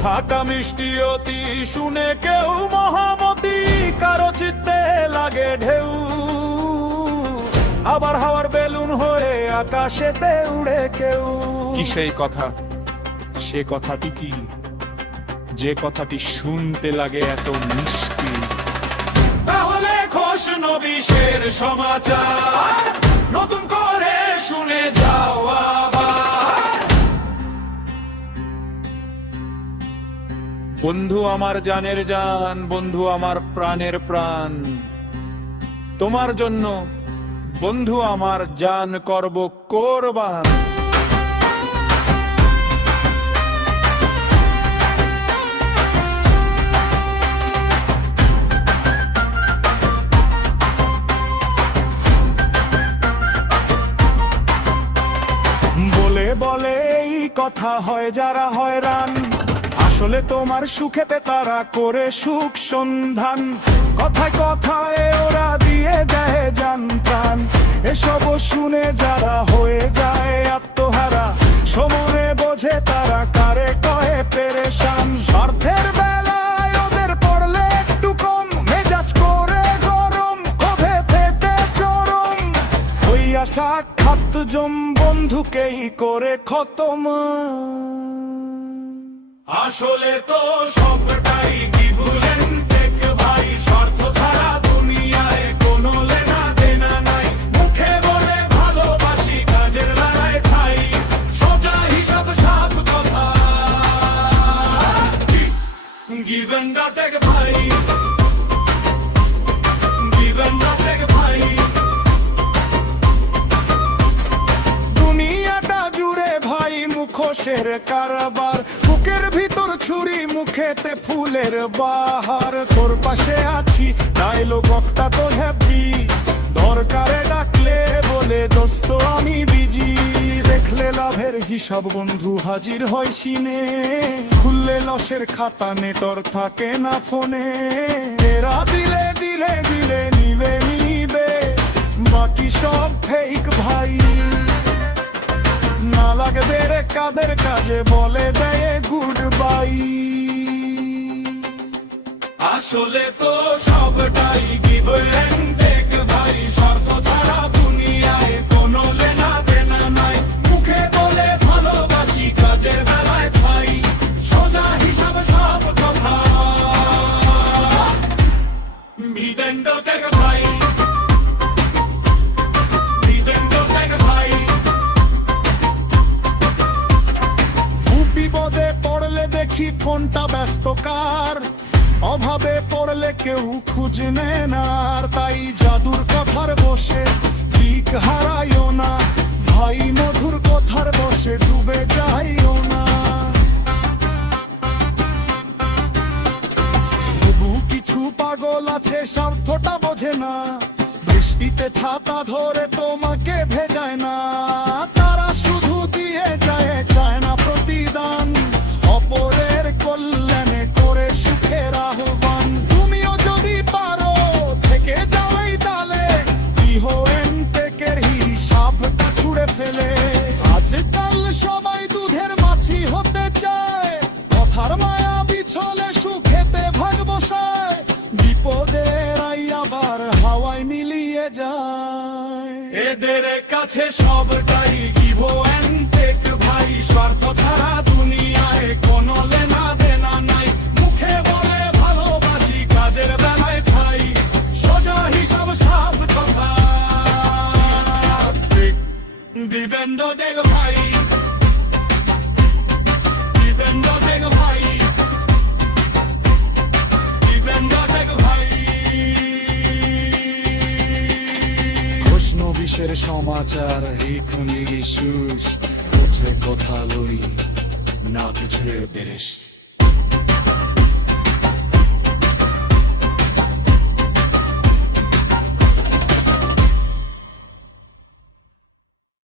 কথাটা মিষ্টি অতি শুনে কেউ মহামতি, কারো চিত্তে লাগে ঢেউ, আবার হাওয়ার বেলুন হয়ে আকাশেতে উড়ে কেউ। কি সেই কথা? সে কথাটি কি, যে কথাটি শুনতে লাগে এত মিষ্টি? তাহলে খোশ নবিশের সমাচার নতুন করে শুনে যাও আবার। বন্ধু আমার জানের জান, বন্ধু আমার প্রাণের প্রাণ, তোমার জন্য বন্ধু আমার জান করব কোরবান। বলে বলে এই কথা হয় যারা হয়রান, আসলে তোমার সুখেতে তারা করে সুখ সন্ধান। কথায় কথায় ওরা দিয়ে দেয় জান প্রাণ, এসব শুনে যারা হয়ে যায় আত্মহারা, সময়ে বোঝে তারা কারে কয়ে পেরেশান। স্বার্থের বেলায় ওদের পড়লে একটু কম, মেজাজ করে গরম, ক্ষোভে ফেটে চরম, হইয়া সাক্ষাৎ জম বন্ধুকেই করে খতম। আসলে তো সবটাই কি বুঝেন টেক ভাই, স্বার্থ ছাড়া দুনিয়ায় কোনো লেনা দেনা নাই। মুখে বলে ভালোবাসি, কাজের বেলায় ঠাই, সোজা হিসাব সাপ কথা। গিভ এন্ড টেক ভাই, গিভ এন্ড টেক ভাই। দুনিয়াটা জুড়ে ভাই মুখোশের কারবার, বুকের ভিতর ছুরি মুখেতে ফুলের বাহার। তোর পাশে আছি ডায়লগটা তো হ্যাপি, দরকারে ডাকলে বলে দোস্ত আমি বিজি। দেখলে লাভের হিসাব বন্ধু হাজির হয় সিনে, খুললে লসের খাতা নেটর থাকে না ফোনে। এরা দিলে দিলে দিলে নিবে নিবে, বাকি সব ফেক ভাই। না লাগবে রে কাদের কাজে বলে দেয় গুড বাই। আসলে তো সবটাই গিভ এন্ড টেক ভাই, স্বার্থ ছাড়া দুনিয়ায় কোনো লেনা দেনা নাই। মুখে বলে ভালোবাসি, কাজের বেলায় ছাই, সোজা হিসাব সব কথা। গিভ এন্ড টেক ভাই, গিভ এন্ড টেক ভাই। বিপদে পড়লে দেখি ফোনটা ব্যস্ত কার, অভাবে পড়লে কেউ খুঁজ নেয় না। তাই জাদুর কথার বসে দিক হারাইও না ভাই, মধুর কথার বসে ডুবে যাইও না। তবু কিছু পাগল আছে স্বার্থটা বোঝে না, বৃষ্টিতে ছাতা ধরে তোমাকে ভেজায় না। তারা শুধু দিয়ে যায় চায় না প্রতিদান, অপরের কল্যাণে করে সুখের আহ্বান। তুমিও যদি পারো থেকে যাও এই তালে, ইহোএনটেকের হিসাবটা ছুঁড়ে ফেলে। আজকাল সবাই দুধের মাছি হতে চায়, কথার মায়া বিছলে সুখেতে ভাগ বসায়। বিপদের আই আবার হাওয়ায় মিলিয়ে যায়। এদের কাছে সবটাই গিভ এন্ড টেক ভাই, স্বার্থ ছাড়া দুনিয়ায় কোনো লেনা দেনা নাই। মুখে বলে ভালোবাসি, কাজের বেলায় ঠাই, সোজা হিসাব সাপ কথা। গিভ এন্ড টেক ভাই, গিভ এন্ড টেক ভাই, গিভ এন্ড টেক ভাই। খোশ নবিশের সমাচার এখনই শুষ, কোথায় কথা লই না কিছু বেরেশ।